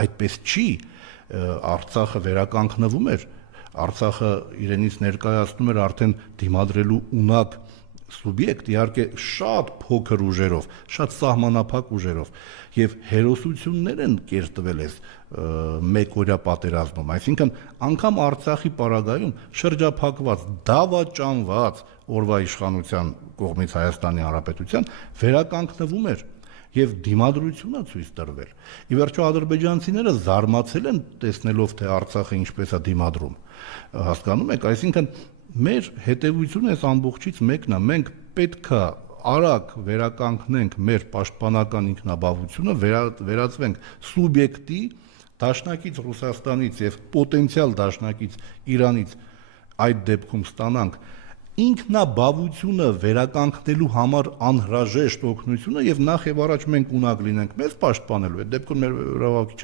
այդպես չի, Արցախը վերականգնվում էր, Արցախը իրենից ներկայացնում էր արդեն դիմադրելու ունակ սուբյեկտ, իհարկե շատ փոքր ուժերով, շատ սահմանափակ ուժերով, եւ հերոսություններ են կերտվել այս մեկօրյա պատերազմում, այսինքն անգամ Արցախի պարագայում շրջափակված, դավաճանված օրվա իշխանության կողմից Հայաստանի Հանրապետության վերականգնվում էր եւ դիմադրությունը ցույց տրվել։ Ի վերջո ադրբեջանցիները զարմացել են տեսնելով, թե Արցախը ինչպես է դիմադրում։ Հասկանում եք, այսինքն մեր հետևությունը այս ամբողջից մեկն է, մենք պետք է արագ վերականգնենք մեր պաշտպանական ինքնաբավությունը, վերածվենք սուբյեկտի, դաշնակից Ռուսաստանից եւ պոտենցիալ դաշնակից Իրանից այդ դեպքում ստանանք ինքնաբավությունը վերականգնելու համար անհրաժեշտ օգնությունը եւ նախ եւ առաջ մենք ունակ լինենք մեզ պաշտպանելու, այդ դեպքում մեր իրավունքի